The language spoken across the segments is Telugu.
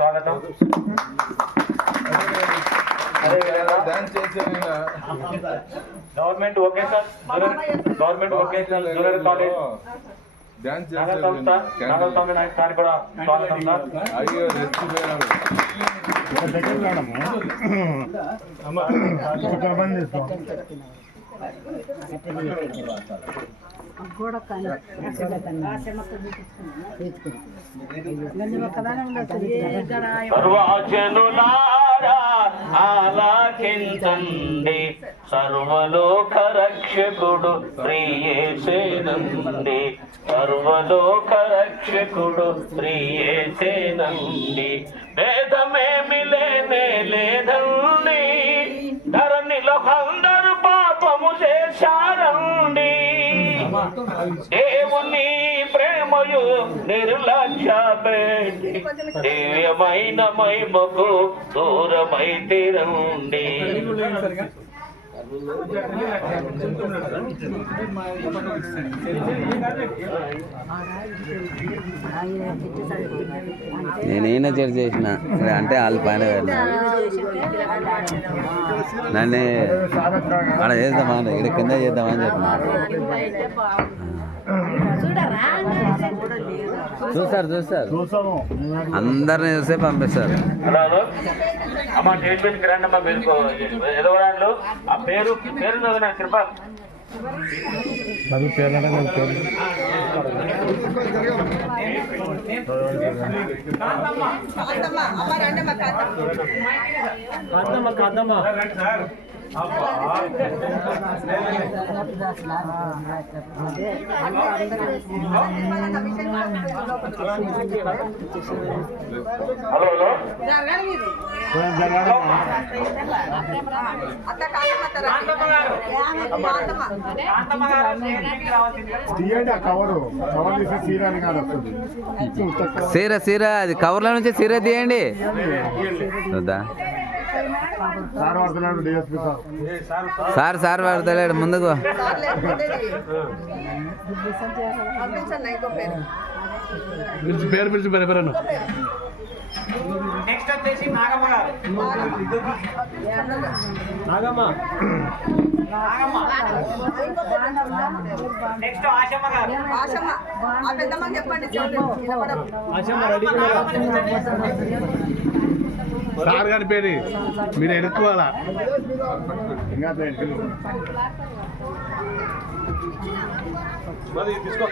స్వాగతం. Government vocational junior college Nagaswami Nayak sir కూడా స్వాగతం సార్. సర్వజనులారా ఆలకించండి, సర్వలోక రక్షకుడు శ్రీయేసేనండి, సర్వలోక రక్షకుడు శ్రీయేసేనండి. భేదమేమి లేనే లేదండి, ధరణిలో అందరూ పాపము చేశారండి. దేవుని ప్రేమయు నిర్లక్ష్య పెట్టి దివ్యమైన మహిమకు దూరమైతే రండి. నేనైనా చెడు చేసిన అంటే వాళ్ళు పైన నన్ను అక్కడ చేద్దామా ఇక్కడ కింద చేద్దామని చెప్పిన. చూస్తారు అందరిని చూస్తే పంపిస్తారు. అమ్మా స్టేజ్ మీదకి రండి అమ్మా. మీరు ఎదవరాళ్ళు ఆ పేరు నాకు కృప హలో సీర అది కవర్ల నుంచి సీర తీయండి. సార్ పడతలేడు ముందుకు. పేరు పిలిచి పేరు నెక్స్ట్ వచ్చేసి నాగమ్మ గారు. నెక్స్ట్ ఆశమ్మ గారు. సార్ గారి పేరు మీరు ఎడుకోవాలా. తీసుకో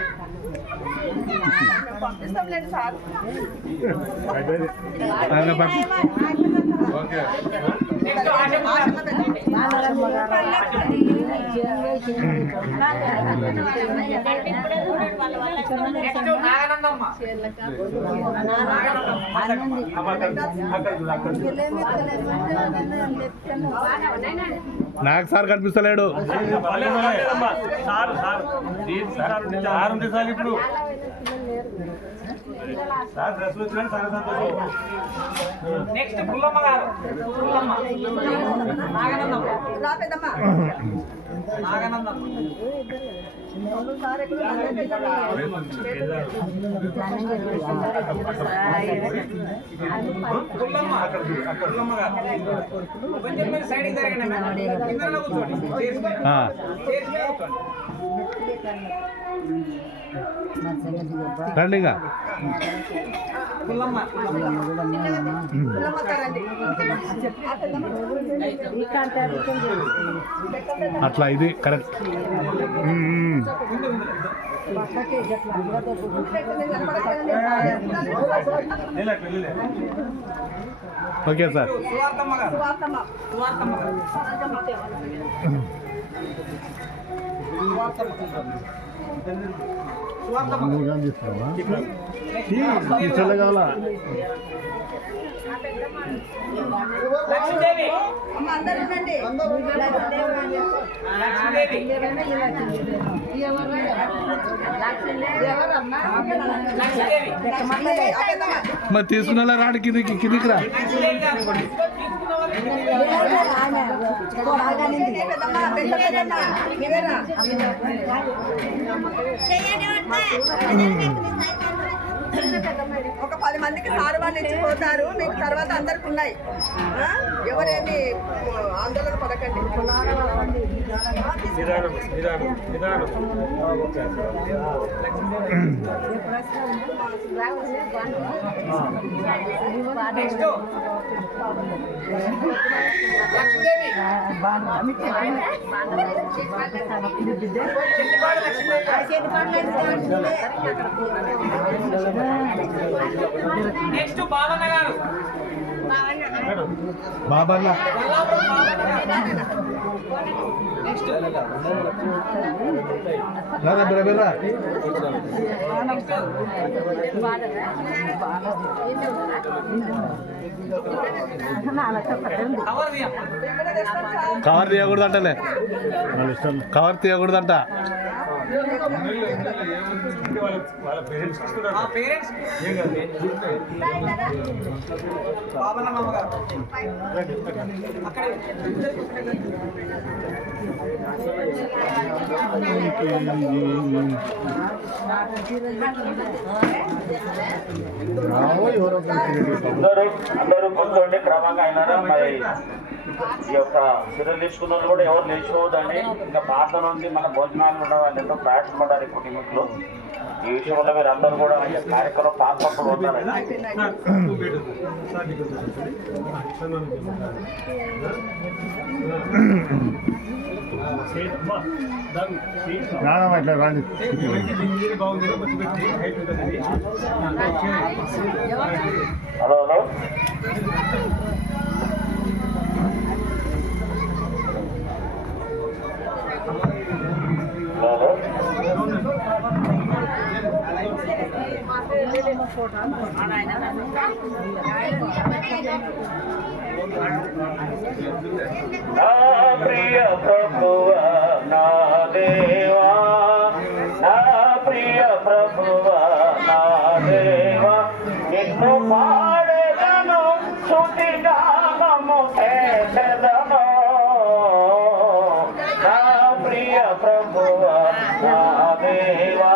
ఓకే. నాకు సార్ కనిపిస్తలేడు. ఇప్పుడు నెక్స్ట్ పుల్లమ్మ గారు. రండిగా అట్లా ఇది కరెక్ట్. Okay sir. చల్లగాల లక్ష్మీదేవి. మరి తీసుకున్న రాడు కిందికి రా. ఒక 10 మందికి సారు వాళ్ళు ఇచ్చిపోతారు. మీకు తర్వాత అందరికి ఉన్నాయి. ఎవరేమి ఆందోళన పడకండి. నెక్స్ట్ బాబన్న గారు బాబన్న రారా బిరా కవర్ తీయకూడదంటలే కవర్ తీయకూడదంట పేరెంట్స్ బాబన్న మామ గారు అక్కడే అందరూ కూర్చోండి క్రమంగా అయినారా. మరి ఈ యొక్క సిరలు తీసుకున్న కూడా ఎవరు లేచిపోవద్దండి. ఇంకా ప్రార్థన ఉంది, మన భోజనాలు ఉన్న వాళ్ళు ఎంతో ప్రయాసపడారు ఈ కుటుంబంలో. ఈ విషయంలో మీరు అందరూ కూడా కార్యక్రమం పాల్పొప్పుడు ఉంటారండి. ఇట్లా రాండి హలో హలో నా ప్రియ ప్రభువా నా దేవా, నా ప్రియ ప్రభువా నా దేవా, నిన్ను పాడెదను స్తుతి గానము చేసెదను. నా ప్రియ ప్రభువా నా దేవా,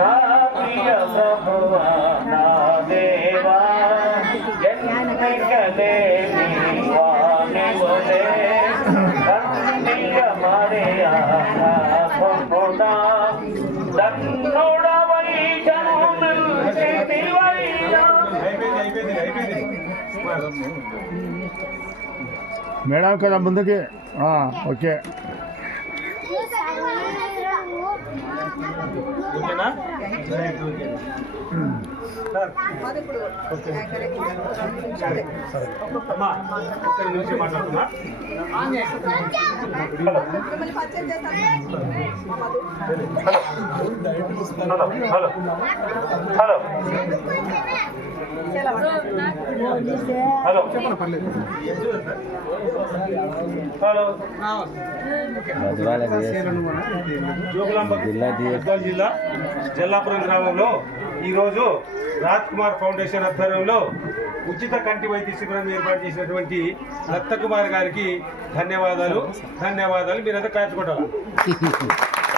నా ప్రియ ప్రభువా నా దేవా, ఎన్నికలేని వానివలే కన్నియ మరియా పొంగుడా దన్నుడవై జన్మించితివయ్యా. మేడం కదా ముందుకి ఓకే మాట్లాడుతున్నా మిమ్మల్ని పరిచయం చేస్తాను. Hello hello hello hello hello Jogulamba Gadwal జిల్లా జల్లాపురం గ్రామంలో ఈరోజు రాజ్ కుమార్ ఫౌండేషన్ ఆధ్వర్యంలో ఉచిత కంటి వైద్య శిబిరం ఏర్పాటు చేసినటువంటి రత్నకుమార్ గారికి ధన్యవాదాలు. మీరంతా కాచుకుంటారు.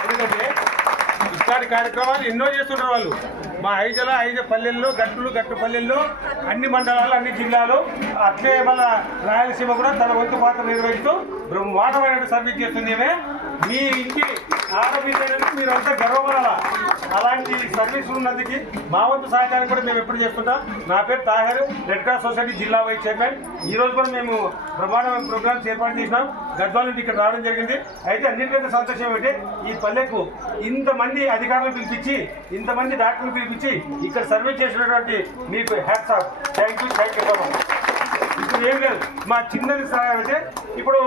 ఎందుకంటే ఇట్లాంటి కార్యక్రమాలు ఎన్నో చేస్తుంటారు వాళ్ళు. మా ఐదు పల్లెల్లో గట్టు పల్లెల్లో అన్ని మండలాలు అన్ని జిల్లాలు అట్లే మళ్ళా రాయలసీమ కూడా తన వంతు పాత్ర నిర్వహిస్తూ బ్రహ్మాండమైన సర్వీస్ చేస్తుంది. మీ ఇంటి ఆడబిడ్డలకు మీరంతా గర్వపడాలా. అలాంటి సర్వీస్ ఉన్నందుకు మా వంతు సహకారం కూడా మేము ఎప్పుడు చేస్తుంటాం. నా పేరు తాహర్, రెడ్ క్రాస్ సొసైటీ జిల్లా వైస్ చైర్మన్. ఈరోజు కూడా మేము బ్రహ్మాండమైన ప్రోగ్రామ్స్ ఏర్పాటు చేసినాం. గద్వాల నుండి ఇక్కడ రావడం జరిగింది. అయితే అన్నింటికంటే సంతోషం ఏమిటంటే ఈ పల్లెకు ఇంతమంది అధికారులను పిలిపించి ఇంతమంది డాక్టర్లు పిలిపించి ఇక్కడ సర్వీస్ చేసినటువంటి మీకు hats off. Thank you so much. ఇప్పుడు ఏం లేదు, మా చిన్నది సహాయం అయితే ఇప్పుడు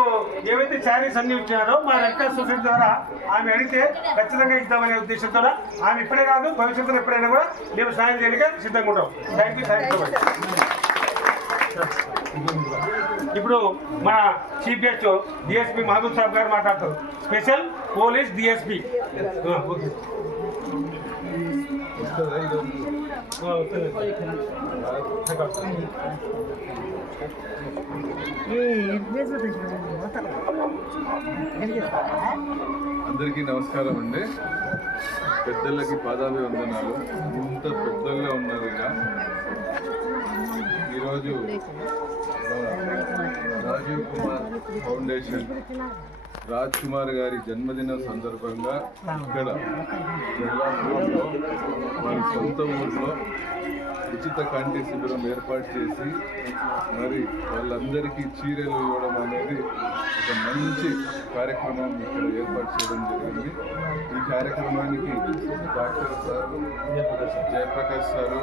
ఏవైతే శారీస్ అన్ని ఇచ్చినారో మా రెడ్ క్రాస్ సొసైటీ ద్వారా ఆమె అడిగితే ఖచ్చితంగా ఇద్దామనే ఉద్దేశంతో ఆమె ఇప్పుడే కాదు భవిష్యత్తులో ఎప్పుడైనా కూడా మేము సాయం చేయడానికి సిద్ధంగా ఉంటాం. Thank you so much. ఇప్పుడు మన చీఫ్ గెస్ట్ డిఎస్పీ మహబూబ్ సాబ్ గారు మాట్లాడతారు. Special police DSP. ఓకే అందరికీ నమస్కారం అండి. పెద్దలకి పాదాభి వందనాలు. ఇంత పెద్దగా ఉన్నారు. ఈరోజు రాజీవ్ కుమార్ ఫౌండేషన్ రాజ్ కుమార్ గారి జన్మదిన సందర్భంగా ఇక్కడ జల్లాపూర్లో వారి సొంత ఊరిలో ఉచిత కంటి శిబిరం ఏర్పాటు చేసి మరి వాళ్ళందరికీ చీరలు ఇవ్వడం అనేది ఒక మంచి కార్యక్రమాన్ని ఇక్కడ ఏర్పాటు చేయడం జరిగింది. ఈ కార్యక్రమానికి doctor sir, Jayaprakash sir,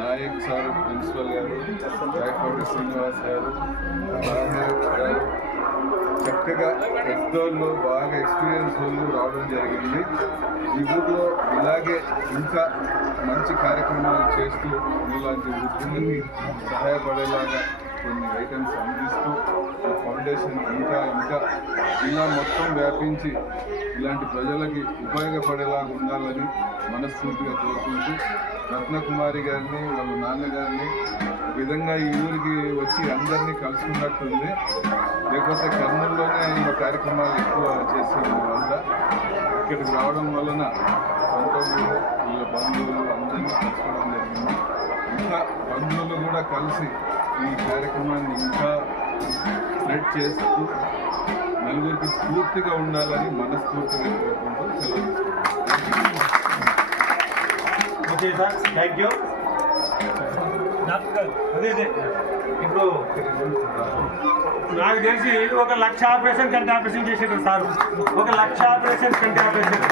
Nayak sir, principal గారు, రాయకోటి శ్రీనివాస్ గారు, రామదేవ్ గారు, చక్కగా పెద్దోళ్ళు బాగా ఎక్స్పీరియన్స్ వాళ్ళు రావడం జరిగింది. ఈ ఊళ్ళో ఇలాగే ఇంకా మంచి కార్యక్రమాలు చేస్తూ ఇలాంటి వృద్ధులకి సహాయపడేలాగా కొన్ని ఐటమ్స్ అందిస్తూ ఈ ఫౌండేషన్ ఇంకా జిల్లా మొత్తం వ్యాపించి ఇలాంటి ప్రజలకి ఉపయోగపడేలాగా ఉండాలని మనస్ఫూర్తిగా కోరుకుంటూ రత్నకుమారి గారిని వాళ్ళ నాన్నగారిని ఒక విధంగా ఈ ఊరికి వచ్చి అందరినీ కలుసుకున్నట్టుంది. లేకపోతే కర్నూలులోనే ఈ కార్యక్రమాలు ఎక్కువ చేసేది వల్ల ఇక్కడికి రావడం వలన సొంత ఊరు వీళ్ళ బంధువులు అందరినీ కలుసుకోవడం జరిగింది. ఇంకా బంధువులు కూడా కలిసి ఈ కార్యక్రమాన్ని ఇంకా స్ప్రెడ్ చేస్తూ నలుగురికి స్ఫూర్తిగా ఉండాలని మనస్ఫూర్తిగా కోరుకుంటూ సెలవు తీసుకుంటాం. Okay sir, thank you. Doctor గారు అదే ఇప్పుడు నాకు తెలిసి 1,00,000 ఆపరేషన్ కంటి ఆపరేషన్ చేసేది సార్. 1,00,000 ఆపరేషన్ కంటి ఆపరేషన్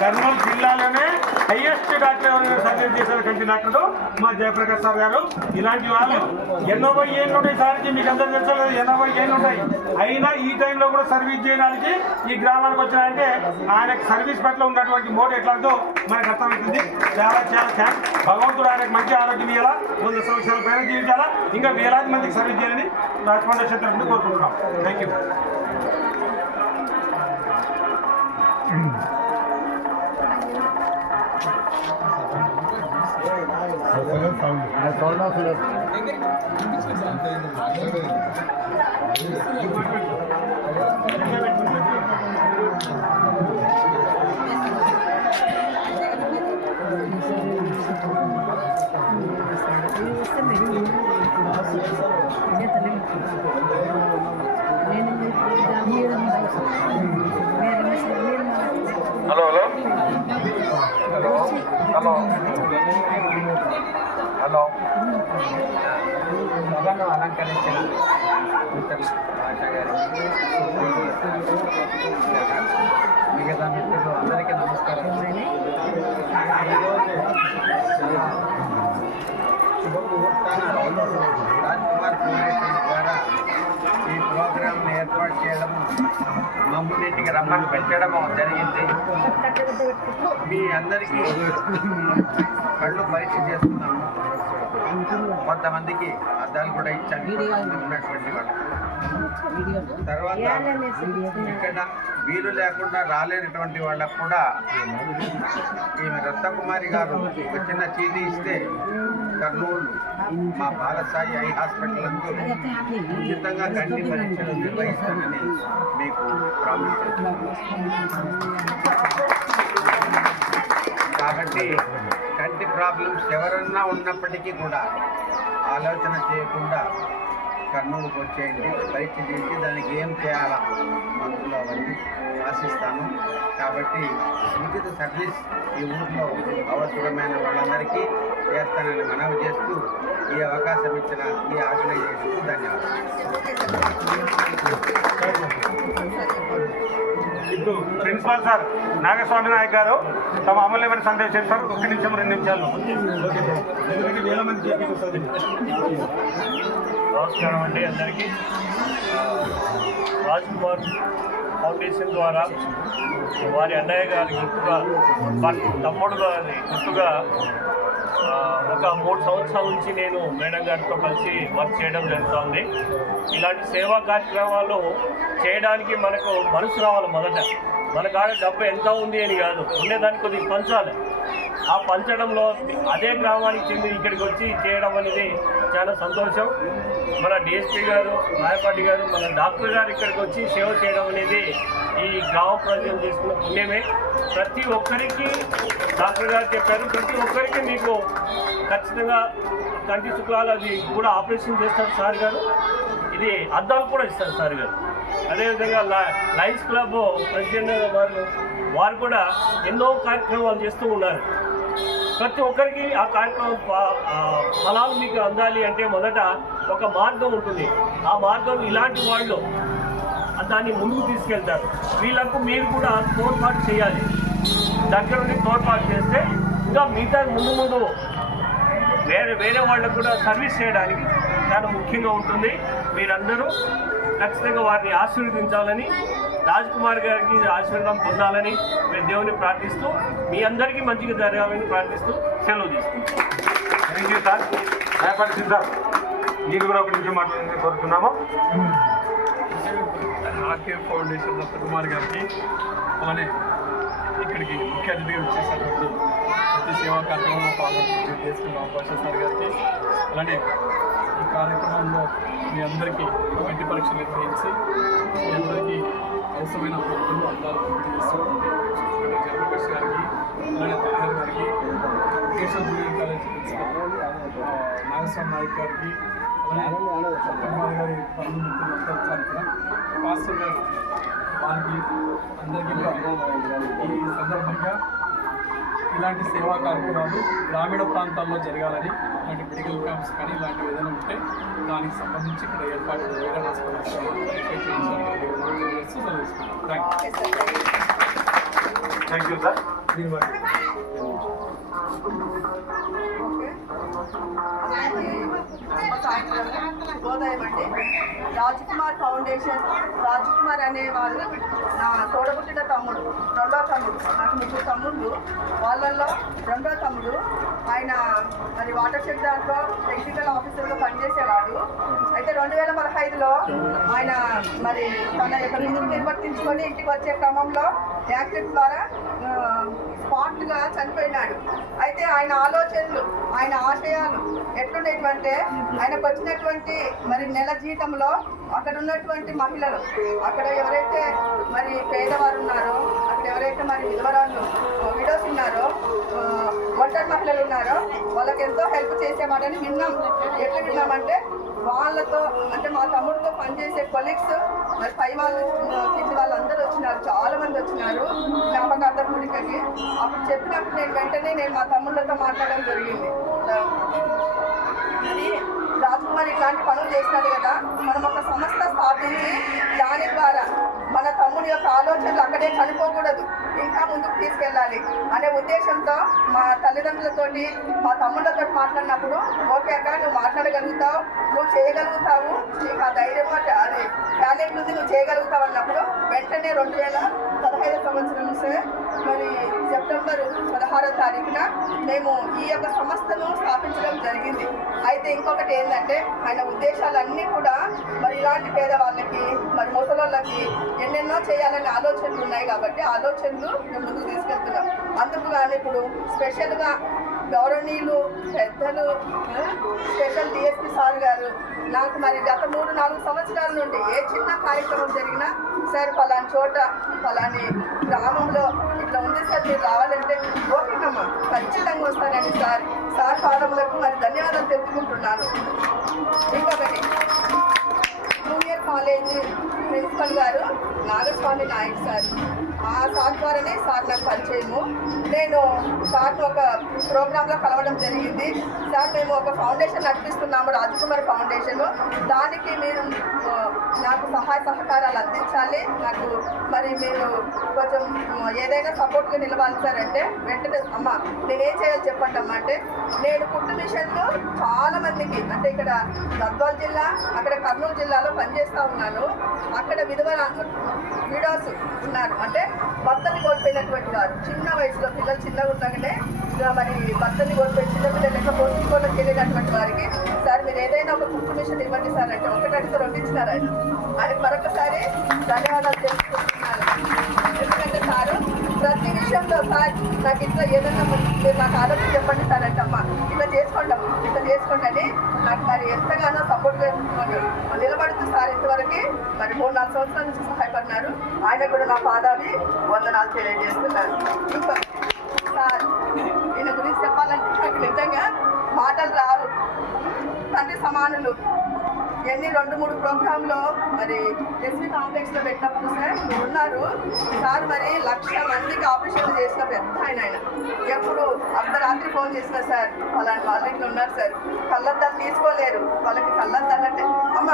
కర్నూలు జిల్లాలోనే హైయెస్ట్ డాక్టర్ ఎవరైనా సర్జరీ చేశారు కంటి డాక్టర్ మా జయప్రకాష్ సార్ గారు. ఇలాంటి వాళ్ళు 80 ఏళ్ళు ఉంటాయి సార్కి, మీకు అందరూ తెలుసు 80 ఏళ్ళు ఉంటాయి. అయినా ఈ టైంలో కూడా సర్వీస్ చేయడానికి ఈ గ్రామానికి వచ్చినాయంటే ఆయనకు సర్వీస్ పట్ల ఉన్నటువంటి మోట ఎట్లాంటో మనకు అర్థమవుతుంది. చాలా చాలా థ్యాంక్స్. భగవంతుడు ఆయనకు మంచి ఆరోగ్యం ఇవ్వాలా, 100 సంవత్సరాల పైన జీవించాలా, ఇంకా వేలాది మందికి సర్వీస్ చేయాలని రాజ్ ఫౌండేషన్ తరఫున కోరుకుంటున్నాం. Thank you. Hello hello hello hello hello సభను అలంకరించిన భాష గారు, మిగతా మిత్రులు అందరికీ నమస్కారం. ఈరోజు శుభముహూర్తాన రాజ్ కుమార్ ఫౌండేషన్ ద్వారా ఈ ప్రోగ్రాంను ఏర్పాటు చేయడము, మమ్మల్ని ఇంటికి రమ్మని పెట్టడము జరిగింది. మీ అందరికీ కళ్ళు పరీక్ష చేస్తున్నాము. కొంతమందికి అద్దాలు కూడా ఇచ్చాను ఉన్నటువంటి వాళ్ళు. తర్వాత ఇక్కడ వీలు లేకుండా రాలేనటువంటి వాళ్ళకు కూడా ఈమె రత్నకుమారి గారు ఒక చిన్న చీటీ ఇస్తే కర్నూలు మా బాలసాయి ఐ హాస్పిటల్ అందు ఉచితంగా కంటి పరీక్షలు నిర్వహిస్తానని మీకు ప్రామిస్ చేస్తున్నాను. కాబట్టి కంటి ప్రాబ్లమ్స్ ఎవరన్నా ఉన్నప్పటికీ కూడా ఆలోచన చేయకుండా కర్నూలుకు వచ్చేయండి, పరీక్ష చేసి దానికి ఏం చేయాలా మందులు అవన్నీ ఆశిస్తాను. కాబట్టి ఉచిత సర్వీస్ ఈ ఊరిలో అవసరమైన వాళ్ళందరికీ చేస్తానని మనవి చేస్తూ ఈ అవకాశం ఇచ్చిన ఈ ఆర్గనైజేషన్కు ధన్యవాదాలు. ఇప్పుడు ప్రిన్సిపాల్ సార్ నాగస్వామి నాయక్ గారు తమ అమూల్యమైన సందేశం చేస్తారు. 1 నిమిషం 2 నిమిషాలు. ఓకే సార్, ఎందుకంటే వేల మంది చెప్పి వస్తుంది. నమస్కారం అండి అందరికీ. రాజ్ కుమార్ ఫౌండేషన్ ద్వారా వారి అన్నయ్య గారి గుర్తుగా, వారి తమ్ముడు గారి గుర్తుగా ఒక 3 సంవత్సరాల నుంచి నేను మేడం గారితో కలిసి వర్క్ చేయడం జరుగుతుంది. ఇలాంటి సేవా కార్యక్రమాలు చేయడానికి మనకు మనసు రావాలి. మొదట మన కాడ డబ్బు ఎంత ఉంది అని కాదు, ఉండేదానికి కొద్దిగా పంచాలి. ఆ పంచడంలో అదే గ్రామానికి చెంది ఇక్కడికి వచ్చి చేయడం అనేది చాలా సంతోషం. మన డిఎస్పీ గారు, రాయపాటి గారు, మన డాక్టర్ గారు ఇక్కడికి వచ్చి సేవ చేయడం అనేది ఈ గ్రామ ప్రజలు చేసుకున్న పుణ్యమే. ప్రతి ఒక్కరికి డాక్టర్ గారు చెప్పారు, ప్రతి ఒక్కరికి మీకు ఖచ్చితంగా కంటి శుక్లాలు అది కూడా ఆపరేషన్ చేస్తారు సార్ గారు. ఇది అద్దాలు కూడా ఇస్తారు సార్ గారు. అదేవిధంగా లయన్స్ క్లబ్ ప్రెసిడెంట్ వారు కూడా ఎన్నో కార్యక్రమాలు చేస్తూ ఉన్నారు. ప్రతి ఒక్కరికి ఆ కార్యక్రమం ఫలాలు మీకు అందాలి అంటే మొదట ఒక మార్గం ఉంటుంది. ఆ మార్గం ఇలాంటి వాళ్ళు దాన్ని ముందుకు తీసుకెళ్తారు. వీళ్ళకు మీరు కూడా తోడ్పాటు చేయాలి. దగ్గర నుండి తోడ్పాటు చేస్తే ఇంకా మిగతా ముందు వేరే వాళ్ళకు కూడా సర్వీస్ చేయడానికి చాలా ముఖ్యంగా ఉంటుంది. మీరందరూ ఖచ్చితంగా వారిని ఆశీర్వదించాలని, రాజ్కుమార్ గారికి ఆశీర్వాదం పొందాలని మేము దేవుని ప్రార్థిస్తూ మీ అందరికీ మంచిగా జరగాలని ప్రార్థిస్తూ సెలవు తీసుకుంటాం. Thank you sir. Rayapati sir, మీరు కూడా ఒక నిమిషం మాట్లాడాలని కోరుతున్నాము. ఆర్కే ఫౌండేషన్ దత్త కుమార్ గారికి, అలానే ఇక్కడికి ముఖ్య అతిథిగా వచ్చేసినటువంటి ప్రతి సేవా కార్యక్రమంలో చేసుకున్న అవకాశం సార్ గారికి, అలానే ఈ కార్యక్రమంలో మీ అందరికీ కంటి పరీక్ష నిర్వహించి మీ అందరికీ అవసరమైన మందులు అద్దాలు పంపిణీ చేస్తున్నటువంటి జగదీష్ గారికి, అలానే తాహర్ గారికి, Keshav junior college principal Nagaswami Nayak గారికి, అలానే కుమార్ గారి బంధుమిత్రులందరూ కూడా పాస్టర్ గారు వారికి అందరికీ ఈ సందర్భంగా ఇలాంటి సేవా కార్యక్రమాలు గ్రామీణ ప్రాంతాల్లో జరగాలని, ఇలాంటి మెడికల్ క్యాంప్స్ కానీ ఇలాంటివి ఏదైనా ఉంటే దానికి సంబంధించి ఇక్కడ ఏర్పాటు వేరే హాస్పిటల్స్ థ్యాంక్ యూ సార్. శుభోదయం అండి. రాజ్కుమార్ ఫౌండేషన్, రాజ్కుమార్ అనే వాళ్ళు నా తోడబుట్టిన తమ్ముడు, రెండో తమ్ముడు. నాకు 3 తమ్ముళ్ళు, వాళ్ళల్లో రెండో తమ్ముడు. ఆయన మరి వాటర్ షెడ్ దాంట్లో టెక్నికల్ ఆఫీసర్గా పనిచేసేవాడు. అయితే 2015లో ఆయన మరి తన యొక్క విధులు నిర్వర్తించుకొని ఇంటికి వచ్చే క్రమంలో యాక్సిడెంట్ ద్వారా స్పాట్గా చనిపోయినాడు. అయితే ఆయన ఆలోచనలు, ఆయన ఆశయాలు ఎట్లుండేటువంటి, ఆయనకు వచ్చినటువంటి మరి నెల జీతంలో అక్కడ ఉన్నటువంటి మహిళలు, అక్కడ ఎవరైతే మరి పేదవారు ఉన్నారో, అక్కడ ఎవరైతే మరి విధవరాళ్ళు విడోస్ ఉన్నారో, ఒంటరి మహిళలు ఉన్నారో వాళ్ళకి ఎంతో హెల్ప్ చేసేవాడని విన్నాం. ఎట్లా విన్నామంటే వాళ్ళతో, అంటే మా తమ్ముడితో పనిచేసే కొలీగ్స్ మరి పై వాళ్ళు కింది వాళ్ళందరూ వచ్చినారు, చాలా మంది వచ్చినారు జ్ఞాపకార్థ కూడికకి. అప్పుడు చెప్పినప్పుడు నేను వెంటనే మా తమ్ముళ్ళతో మాట్లాడడం జరిగింది. మరి రాజ్కుమార్ ఇట్లాంటి పనులు చేసినారు కదా, మనం ఒక సంస్థ స్థాపించి దాని ద్వారా మన తమ్ముడి యొక్క ఆలోచనలు అక్కడే చనిపోకూడదు, ఇంకా ముందుకు తీసుకెళ్ళాలి అనే ఉద్దేశంతో మా తల్లిదండ్రులతోటి, మా తమ్ముళ్ళతో మాట్లాడినప్పుడు ఓకే అక్క, నువ్వు మాట్లాడగలుగుతావు, నువ్వు చేయగలుగుతావు, నీకు ఆ ధైర్యం అది టాలెంట్ ఉంది, నువ్వు చేయగలుగుతావు అన్నప్పుడు వెంటనే 2015 సంవత్సరం నుంచి మరి సెప్టెంబర్ 16వ తారీఖున మేము ఈ యొక్క సంస్థను స్థాపించడం జరిగింది. అయితే ఇంకొకటి ఏంటంటే ఆయన ఉద్దేశాలన్నీ కూడా మరి ఇలాంటి పేదవాళ్ళకి, మరి ముసలోళ్ళకి ఎన్నెన్నో చేయాలనే ఆలోచనలు ఉన్నాయి కాబట్టి ఆలోచనలు మేము ముందుకు తీసుకెళ్తున్నాం. అందుకు కానీ ఇప్పుడు స్పెషల్గా గౌరవనీయులు పెద్దలు స్పెషల్ డిఎస్పీ సార్ గారు నాకు మరి గత 3-4 సంవత్సరాల నుండి ఏ చిన్న కార్యక్రమం జరిగినా సార్ పలాని చోట పలాని గ్రామంలో ఇట్లా ఉంది సార్, మీరు రావాలంటే ఓకేనమ్మా ఖచ్చితంగా వస్తానండి సార్. సార్ పాదములకు మరి ధన్యవాదాలు తెలుపుకుంటున్నాను. ఇంకొకటి జూనియర్ కాలేజ్ ప్రిన్సిపల్ గారు నాగస్వామి నాయక్ సార్, ఆ సార్ ద్వారానే సార్ నాకు పరిచయము. నేను సార్ని ఒక ప్రోగ్రాంలో కలవడం జరిగింది. సార్ మేము ఒక ఫౌండేషన్ నడిపిస్తున్నాము, రాజ్కుమార్ ఫౌండేషన్, దానికి మీరు నాకు సహాయ సహకారాలు అందించాలి, నాకు మరి మీరు కొంచెం ఏదైనా సపోర్ట్గా నిలవాలి సార్ అంటే వెంటనే అమ్మ నేనేం చేయాలి చెప్పండి అమ్మ అంటే, నేను కుట్టు మిషన్లు చాలా మందికి, అంటే ఇక్కడ గద్వాల్ జిల్లా, అక్కడ కర్నూలు జిల్లాలో పనిచేస్తూ ఉన్నాను. అక్కడ విడోస్ ఉన్నారు, అంటే భర్తని కోల్పోయినటువంటి వారు, చిన్న వయసులో పిల్లలు చిన్నగా ఉండగానే మరి భర్తని కోల్పోయి చిన్నపిల్లలు లెక్క పోషించుకోవడానికి వెళ్ళినటువంటి వారికి సార్ మీరు ఏదైనా ఒక కుట్టు మిషన్ ఇవ్వండి సార్ అంటే ఒకటి అడిగితే 2 ఇచ్చినారు. ఆయనకు మరొకసారి ధన్యవాదాలు తెలుసుకుంటున్నారు. ఎందుకంటే సారు ప్రతి విషయంలో ఇంట్లో సార్ నాకు ఇంట్లో ఏదన్నా మీరు నాకు ఆలోచన చెప్పండి సార్ అంటే అమ్మ ఇట్లా చేసుకోండి అని నాకు మరి ఎంతగానో సపోర్ట్గా నిలబడుతూ సార్ ఇంతవరకు మరి 3-4 సంవత్సరాల నుంచి సహాయపడినారు. ఆయన కూడా నా పాదావి వందనాలు తెలియజేస్తున్నాను. ఇంకా సార్ ఈయన గురించి చెప్పాలంటే నాకు నిజంగా మాటలు రావు. తండ్రి సమానులు ఎన్ని 2-3 ప్రోగ్రాంలో మరి ఎస్వి కాంప్లెక్స్లో పెట్టినప్పుడు సార్ మీరు ఉన్నారు సార్. మరి 1,00,000 మందికి ఆపరేషన్లు చేసిన పెద్ద ఆయన ఎప్పుడు అర్ధరాత్రి ఫోన్ చేసిన సార్ అలాంటి వాళ్ళు ఇట్లా ఉన్నారు సార్, కళ్ళద్దాలు తీసుకోలేరు, వాళ్ళకి కళ్ళద్దాలు అంటే అమ్మ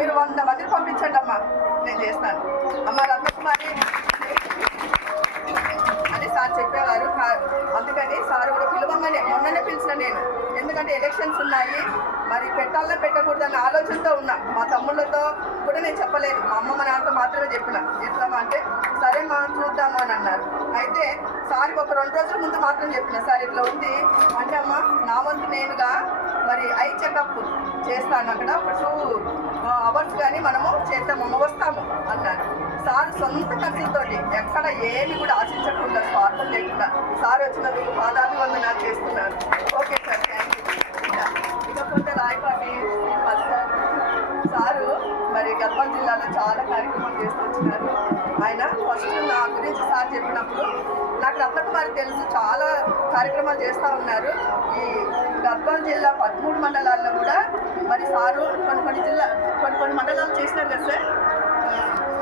మీరు 100 మందిని పంపించండి అమ్మ నేను చేస్తాను అమ్మ రత్నకుమారి అని సార్ చెప్పేవారు. అందుకని సార్ కూడా పిలవంగానే మొన్ననే పిలిచిన నేను, ఎందుకంటే ఎలక్షన్స్ ఉన్నాయి మరి పెట్టాలన్నా పెట్టకూడదన్న ఆలోచనతో ఉన్నా. మా తమ్ముళ్ళతో కూడా నేను చెప్పలేదు, మా అమ్మ మా నాన్నతో మాత్రమే చెప్పిన. ఎట్లా అంటే సరే మా చూద్దాము అని అన్నారు. అయితే సార్కి ఒక 2 రోజుల ముందు మాత్రం చెప్పిన సార్ ఇట్లా ఉంది అంటే అమ్మ నా వంతు నేనుగా మరి ఐ చెకప్ చేస్తాను అక్కడ ఒక 2 అవర్స్ కానీ మనము చేస్తాము వస్తాము అన్నారు. సార్ సొంత ఖర్చులతోటి ఎక్కడ ఏమి కూడా ఆశించకుండా స్వార్థం లేకుండా సార్ వచ్చినందుకు పాదాభివందనాలు చేస్తున్నారు. Okay sir, thank you. ఇకపోతే రాయపాటి సారు మరి గద్వాల జిల్లాలో చాలా కార్యక్రమాలు చేస్తూ వచ్చినారు. ఆయన ఫస్ట్ నా గురించి సార్ చెప్పినప్పుడు నాకు రత్నకుమారి తెలుసు, చాలా కార్యక్రమాలు చేస్తూ ఉన్నారు. ఈ గద్వాల జిల్లా 13 మండలాల్లో కూడా మరి సారు కొన్ని మండలాలు చేసినారు కదా సార్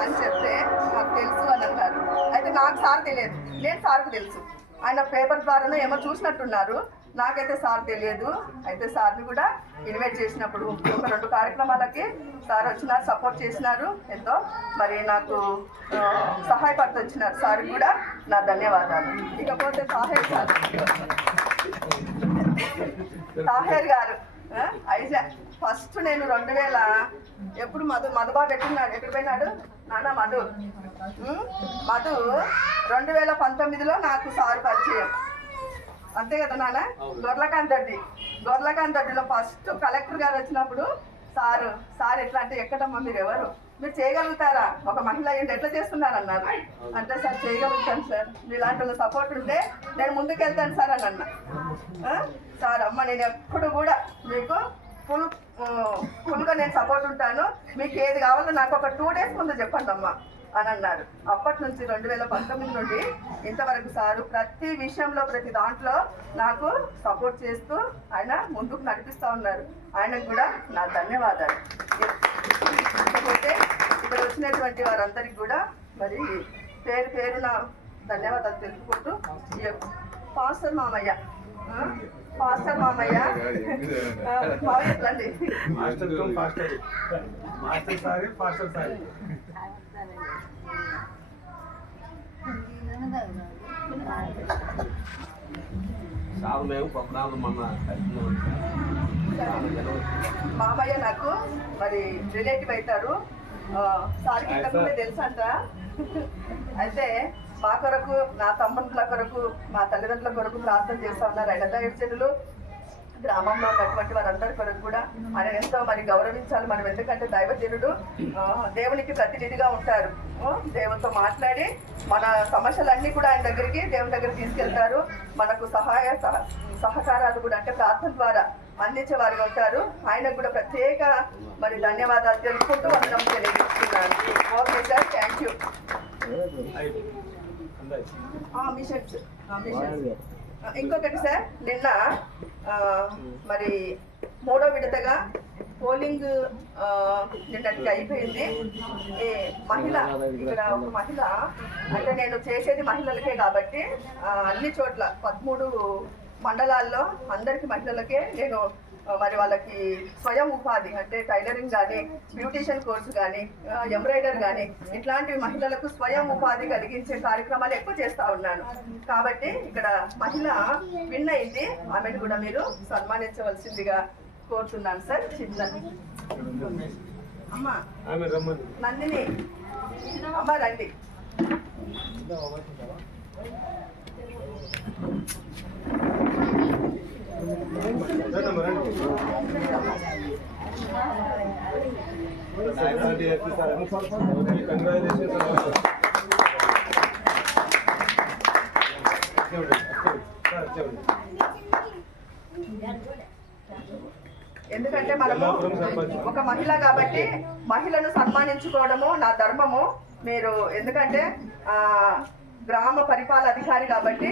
అని చెప్తే నాకు తెలుసు అని అన్నారు. అయితే నాకు సార్ తెలియదు, నేను సార్కు తెలుసు. ఆయన పేపర్ ద్వారానే ఏమో చూసినట్టున్నారు, నాకైతే సార్ తెలియదు. అయితే సార్ని కూడా ఇన్వైట్ చేసినప్పుడు ఒక 2 కార్యక్రమాలకి సార్ వచ్చినారు, సపోర్ట్ చేసినారు ఎంతో. మరి నాకు సహాయపడుతూ వచ్చినారు. సార్కి కూడా నా ధన్యవాదాలు. ఇకపోతే తాహేర్ గారు ఐజాక్ ఫస్ట్ నేను 2000 ఎప్పుడు మధుబా పెట్టినాడు, ఎక్కడ పోయినాడు నాన్న మధు 2019లో నాకు సార్ పరిచయం. అంతే కదా నాన్న. గొర్లకాంత్ దొడ్డిలో ఫస్ట్ కలెక్టర్ గారు వచ్చినప్పుడు సార్ ఎట్లా అంటే ఎక్కడమ్మా మీరు ఎవరు, మీరు చేయగలుగుతారా, ఒక మహిళ ఏంటి ఎట్లా చేస్తున్నారన్నారు. అంటే సార్ చేయగలుగుతాను సార్, ఇలాంటి వాళ్ళ సపోర్ట్ ఉంటే నేను ముందుకు వెళ్తాను సార్ అని అన్నా. సార్ అమ్మ నేను ఎప్పుడు కూడా మీకు ఫుల్గా నేను సపోర్ట్ ఉంటాను, మీకు ఏది కావాలో నాకు ఒక 2 days ముందు చెప్పండి అమ్మ అని అన్నారు. అప్పటి నుంచి 2019 నుండి ఇంతవరకు సారు ప్రతి విషయంలో ప్రతి దాంట్లో నాకు సపోర్ట్ చేస్తూ ఆయన ముందుకు నడిపిస్తూ ఉన్నారు. ఆయనకు కూడా నా ధన్యవాదాలు. ఇకపోతే ఇక్కడ వచ్చినటువంటి వారందరికీ కూడా మరి పేరున ధన్యవాదాలు తెలుపుకుంటూ పాస్టర్ మామయ్య రండి. మామయ్య నాకు మరి రిలేటివ్ అవుతారు. సార్కి ఇంతకుముందే తెలుసు అంట. అయితే మా కొరకు, నా తమ్ముళ్ళ కొరకు, మా తల్లిదండ్రుల కొరకు ప్రార్థన చేస్తూ ఉన్నారు. ఆయన దైవజనులు గ్రామంలో ఉన్నటువంటి వారందరి కొరకు కూడా ఆయన ఎంతో మరి గౌరవించాలి మనం. ఎందుకంటే దైవజనుడు దేవునికి ప్రతినిధిగా ఉంటారు. దేవునితో మాట్లాడి మన సమస్యలన్నీ కూడా ఆయన దగ్గరికి, దేవుని దగ్గరికి తీసుకెళ్తారు. మనకు సహకారాలు కూడా అంటే ప్రార్థన ద్వారా అందించే వారిగా ఉంటారు. ఆయనకు కూడా ప్రత్యేక మరి ధన్యవాదాలు తెలుపుకుంటూ వందనం తెలియజేస్తున్నాను. Okay sir, thank you. Machines ఇంకొకటి సార్, నిన్న మరి 3వ విడతగా పోలింగ్ నిన్నటికి అయిపోయింది. మహిళ ఇక్కడ ఒక మహిళ అంటే నేను చేసేది మహిళలకే కాబట్టి అన్ని చోట్ల 13 మండలాల్లో అందరికి మహిళలకే నేను మరి వాళ్ళకి స్వయం ఉపాధి అంటే టైలరింగ్ కానీ, బ్యూటీషియన్ కోర్సు కానీ, ఎంబ్రాయిడర్ కానీ ఇట్లాంటివి మహిళలకు స్వయం ఉపాధి కలిగించే కార్యక్రమాలు ఎక్కువ చేస్తూ ఉన్నాను. కాబట్టి ఇక్కడ మహిళ విన్ అయింది, ఆమెను కూడా మీరు సన్మానించవలసిందిగా కోరుతున్నాను సార్. చిన్న అమ్మ నందిని అమ్మ రండి. ఎందుకంటే మనము ఒక మహిళ కాబట్టి మహిళను సన్మానించుకోవడము నా ధర్మము. మీరు ఎందుకంటే గ్రామ పరిపాలన అధికారి కాబట్టి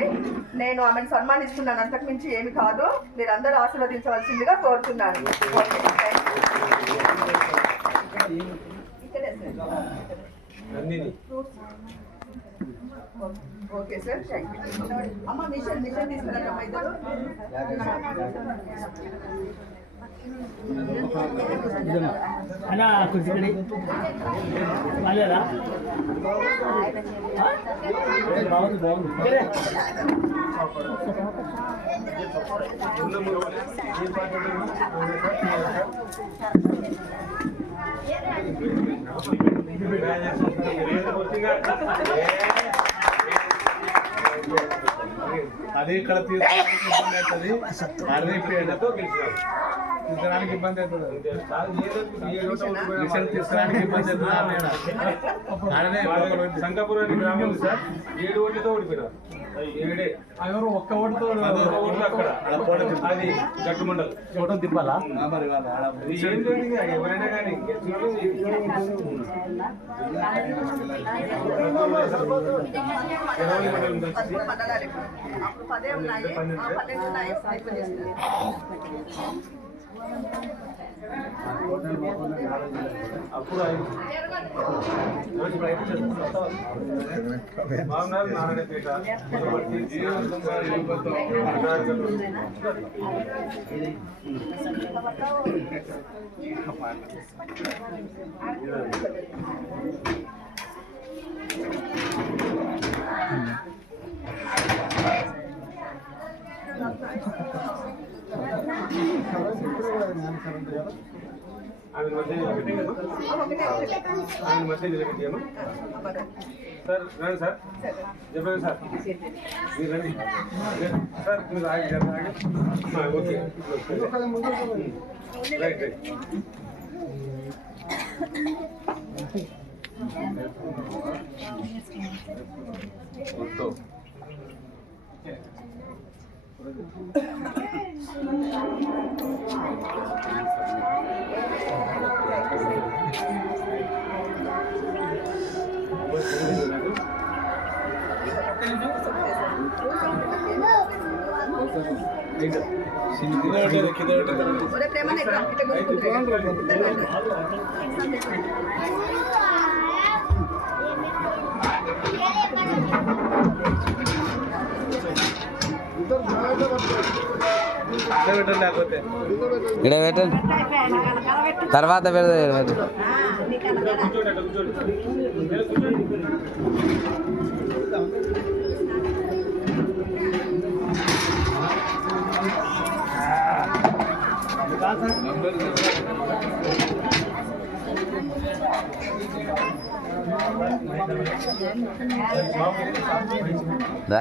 నేను ఆమెను సన్మానిస్తున్నాను, అంతకు మించి ఏమి కాదు. మీరందరూ ఆశీర్వదించవలసిందిగా కోరుతున్నాను. Okay sir, thank you. అమ్మ మిషన్ తీసుకురండి ఇద్దరు. అలా కూర్చోండి. బాగాలేదా? బాగుంది బాగుంది. అది ఇక్కడ తీసుకోవడానికి ఇబ్బంది అవుతుంది, తీసుకోవడానికి ఇబ్బంది అవుతుంది. సంకాపురం గ్రామం సార్ 7 ఓట్లతో ఓడిపోయినారు. 7 ఎవరు ఒక్క ఓటుతో అక్కడ అది జట్టు మండలి ఫోటో తిప్పాలా? ఎవరైనా కానీ మండలాలు అప్పుడు 10 ఉన్నాయి, 12 ఉన్నాయి. అప్పుడు మామనాడు నారాయణపేట ఆయన మధ్య నిలబెట్టాము సార్. రండి సార్, చెప్పండి సార్, మీరు రండి సార్, మీరు ఆగి సార్, ఆగి. Okay right right. మొత్తం ఇక్కడ పెట్టండి, తర్వాత పెడతారు. దా